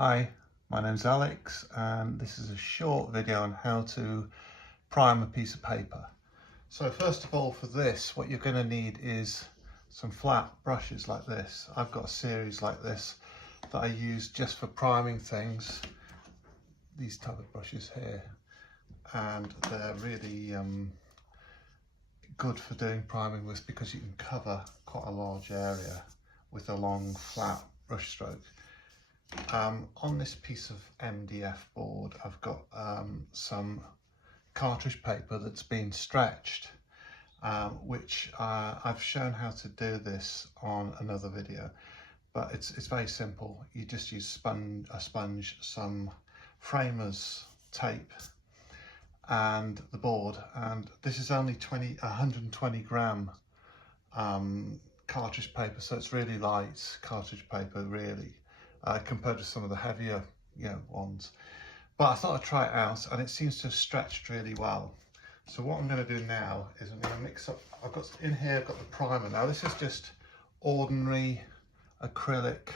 Hi, my name's Alex and this is a short video on how to prime a piece of paper. So first of all, for this, what you're going to need is some flat brushes like this. I've got a series like this that I use just for priming things, these type of brushes here, and they're really good for doing priming with because you can cover quite a large area with a long flat brush stroke. On this piece of MDF board, I've got some cartridge paper that's been stretched, which I've shown how to do this on another video, but it's very simple. You just use a sponge, some framers tape and the board, and this is only 120 gram cartridge paper, so it's really light cartridge paper really. Compared to some of the heavier ones, but I thought I'd try it out and it seems to have stretched really well. So what I'm going to do now is I'm going to mix up, I've got the primer. Now this is just ordinary acrylic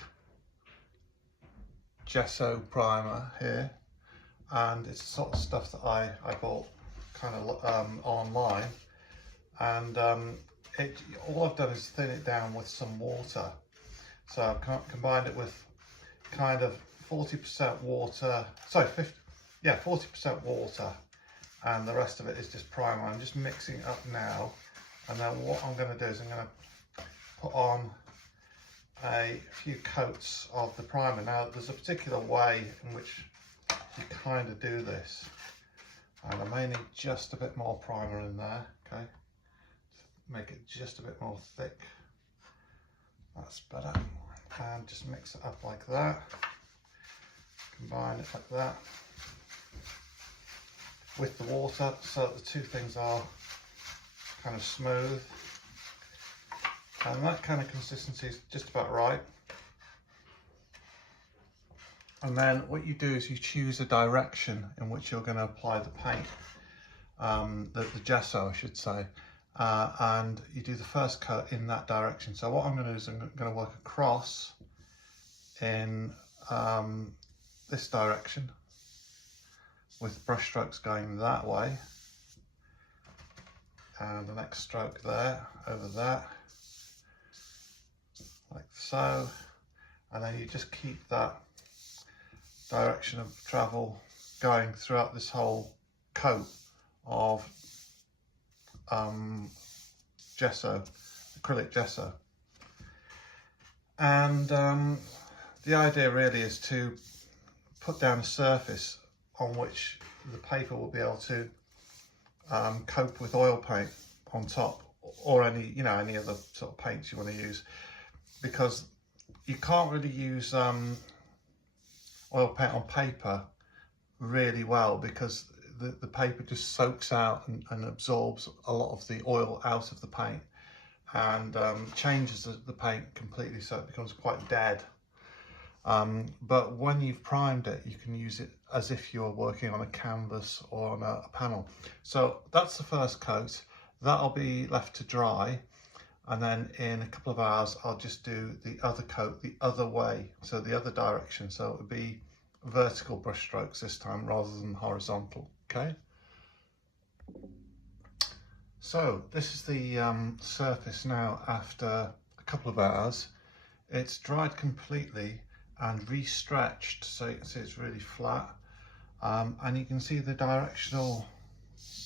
gesso primer here, and it's the sort of stuff that I bought kind of online, and all I've done is thin it down with some water. So I've combined it with kind of 40% water, sorry, 40% water, and the rest of it is just primer. I'm just mixing it up now, and then what I'm going to do is I'm going to put on a few coats of the primer. Now there's a particular way in which you kind of do this, and I may need just a bit more primer in there, okay, make it just a bit more thick. That's better. And just mix it up like that, combine it like that with the water so that the two things are kind of smooth, and that kind of consistency is just about right. And then what you do is you choose a direction in which you're going to apply the paint, the gesso I should say, and you do the first coat in that direction. So what I'm going to do is I'm going to work across in this direction with brush strokes going that way, and the next stroke there over that, like so, and then you just keep that direction of travel going throughout this whole coat of gesso, acrylic gesso. And the idea really is to put down a surface on which the paper will be able to cope with oil paint on top, or any other sort of paints you want to use, because you can't really use oil paint on paper really well, because the paper just soaks out and absorbs a lot of the oil out of the paint, and changes the paint completely, so it becomes quite dead. But when you've primed it, you can use it as if you're working on a canvas or on a panel. So that's the first coat. That'll be left to dry, and then in a couple of hours I'll just do the other coat the other way, so the other direction, so it would be vertical brush strokes this time rather than horizontal. Okay, so this is the surface now after a couple of hours. It's dried completely and re-stretched, so you can see it's really flat, and you can see the directional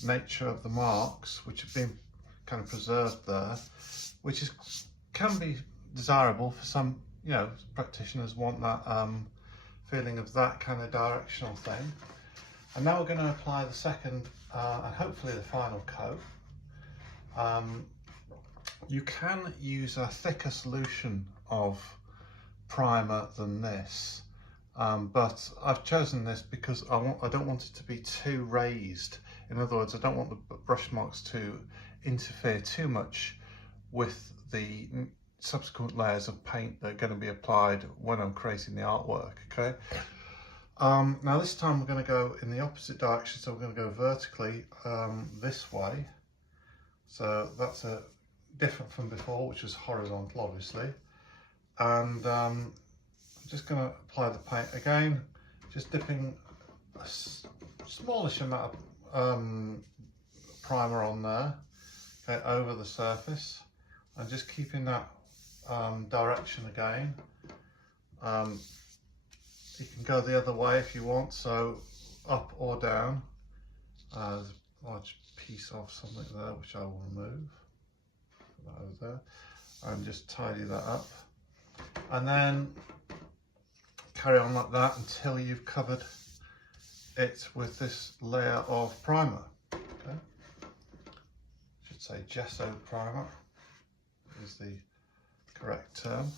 nature of the marks which have been kind of preserved there, which can be desirable for some practitioners want that feeling of that kind of directional thing. And now we're going to apply the second and hopefully the final coat. You can use a thicker solution of primer than this, but I've chosen this because I don't want it to be too raised. In other words, I don't want the brush marks to interfere too much with the subsequent layers of paint that are going to be applied when I'm creating the artwork. Okay. Now this time we're going to go in the opposite direction, so we're going to go vertically this way. So that's different from before, which was horizontal obviously, and I'm just going to apply the paint again, just dipping a smallish amount of primer on there, okay, over the surface, and just keeping that direction again. You can go the other way if you want, so up or down. There's a large piece of something there which I will remove. Put that over there, and just tidy that up, and then carry on like that until you've covered it with this layer of primer. Okay, should say gesso primer is the correct term.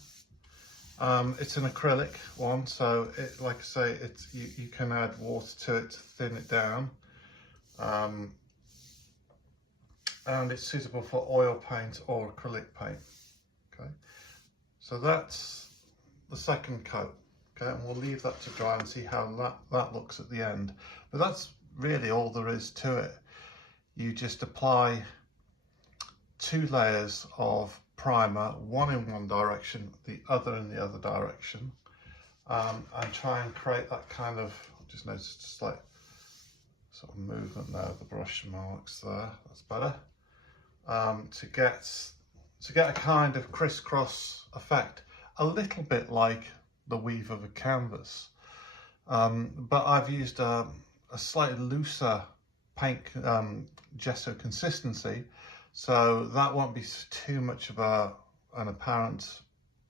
It's an acrylic one, so it, like I say, it's you can add water to it to thin it down, and it's suitable for oil paint or acrylic paint. Okay, so that's the second coat. Okay, and we'll leave that to dry and see how that looks at the end. But that's really all there is to it. You just apply 2 layers of primer, one in one direction, the other in the other direction, and try and create that kind of, I just noticed a slight sort of movement there, the brush marks there, that's better, to get a kind of crisscross effect, a little bit like the weave of a canvas, but I've used a slightly looser paint gesso consistency, so that won't be too much of an apparent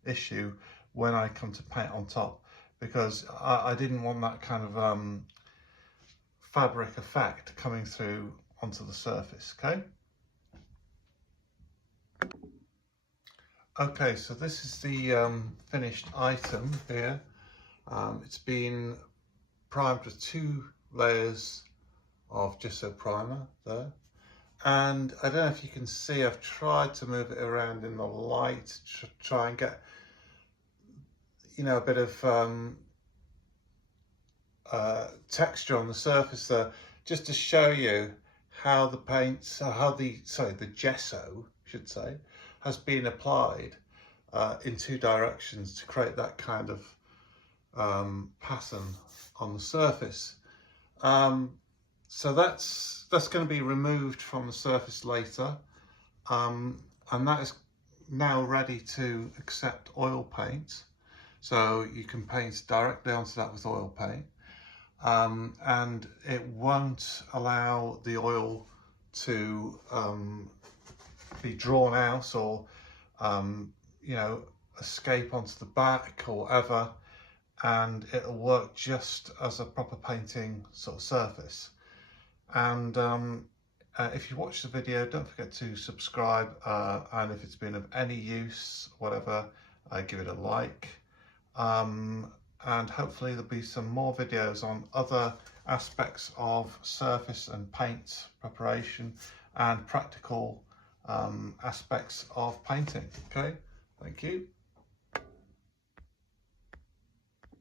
issue when I come to paint on top, because I didn't want that kind of fabric effect coming through onto the surface. Okay, so this is the finished item here. It's been primed with 2 layers of gesso primer there. And I don't know if you can see, I've tried to move it around in the light to try and get, you know, a bit of texture on the surface there, just to show you how the paint, the gesso, I should say, has been applied in 2 directions to create that kind of pattern on the surface. So that's going to be removed from the surface later, and that is now ready to accept oil paint. So you can paint directly onto that with oil paint, and it won't allow the oil to be drawn out or you know, escape onto the back or whatever, and it'll work just as a proper painting sort of surface. And if you watch the video, don't forget to subscribe, and if it's been of any use, whatever, give it a like, and hopefully there'll be some more videos on other aspects of surface and paint preparation and practical aspects of painting. Okay, thank you.